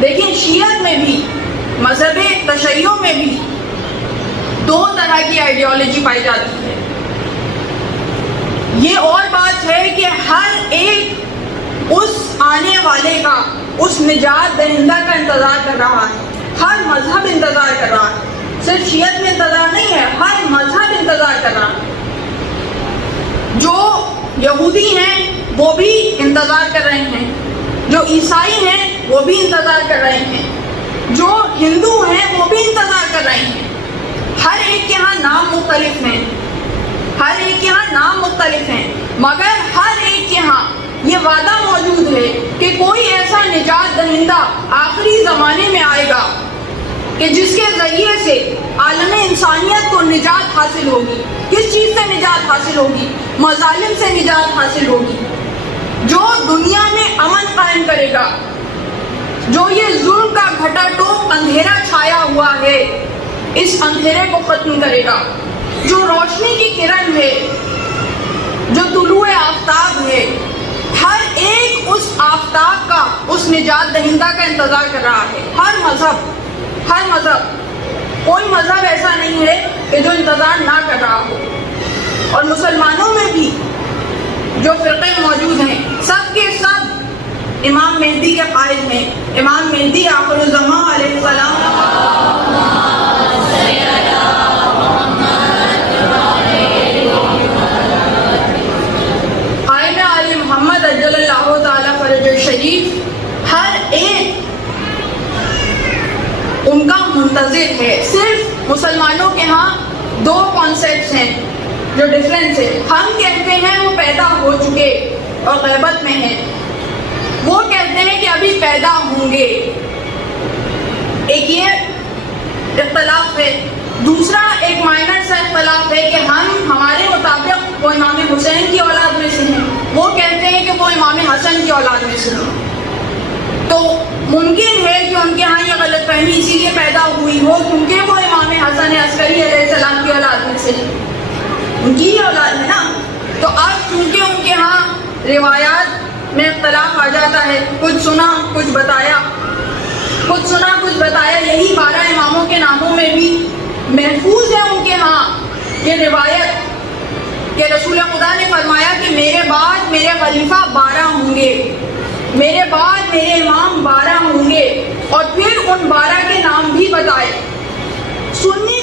لیکن شیعت میں بھی، مذہب تشیع میں بھی دو طرح کی آئیڈیالوجی پائی جاتی ہے۔ یہ اور بات ہے کہ ہر ایک اس آنے والے کا، اس نجات دہندہ کا انتظار کر رہا ہے۔ ہر مذہب انتظار کر رہا ہے، صرف شیعت میں انتظار نہیں ہے، ہر مذہب انتظار کر رہا ہے۔ جو یہودی ہیں وہ بھی انتظار کر رہے ہیں، جو عیسائی ہیں وہ بھی انتظار کر رہے ہیں، جو ہندو ہیں وہ بھی انتظار کر رہے ہیں۔ ہر ایک کے ہاں نام مختلف ہیں، ہر ایک کے ہاں نام مختلف ہیں، مگر ہر ایک کے ہاں یہ وعدہ موجود ہے کہ کوئی ایسا نجات دہندہ آخری زمانے میں آئے گا کہ جس کے ذریعے سے عالم انسانیت کو نجات حاصل ہوگی۔ کس چیز سے نجات حاصل ہوگی؟ مظالم سے نجات حاصل ہوگی۔ جو دنیا میں امن قائم کرے گا، جو یہ ظلم کا گھٹا ٹوپ اندھیرا چھایا ہوا ہے، اس اندھیرے کو ختم کرے گا۔ جو روشنی کی کرن ہے، جو طلوع آفتاب ہے، ہر ایک اس آفتاب کا، اس نجات دہندہ کا انتظار کر رہا ہے۔ ہر مذہب، کوئی مذہب ایسا نہیں ہے کہ جو انتظار نہ کر رہا ہو۔ اور مسلمانوں میں بھی جو فرقے موجود ہیں، سب کے سب امام مہدی کے قائل ہیں۔ امام مہدی آخر الزمان علیہ السلام آئین آل محمد اجل اللہ تعالی فرج الشریف، ہر ایک ان کا منتظر ہے۔ صرف مسلمانوں کے ہاں دو کانسیپٹس ہیں جو ڈفرینس ہے۔ ہم کہتے ہیں وہ پیدا ہو چکے اور غیبت میں ہیں، وہ کہتے ہیں کہ ابھی پیدا ہوں گے۔ ایک یہ اختلاف ہے۔ دوسرا ایک مائنر سا اختلاف ہے کہ ہمارے مطابق وہ امام حسین کی اولاد میں سے ہیں، وہ کہتے ہیں کہ وہ امام حسن کی اولاد میں سے ہیں۔ تو ممکن ہے کہ ان کے ہاں یہ غلط فہمی اسی لیے پیدا ہوئی ہو کیونکہ وہ امام حسن عسکری علیہ السلام کی اولاد میں سے، ان کی ہی اولاد ہے نا۔ تو اب چونکہ ان کے ہاں روایات میں اختلاف آ جاتا ہے، کچھ سنا کچھ بتایا، یہی 12 اماموں کے ناموں میں بھی محفوظ ہے ان کے ہاں یہ روایت کہ رسول خدا نے فرمایا کہ میرے بعد میرے خلیفہ 12 ہوں گے، میرے بعد میرے امام 12 ہوں گے، اور پھر ان 12 کے نام بھی بتائے۔ سنی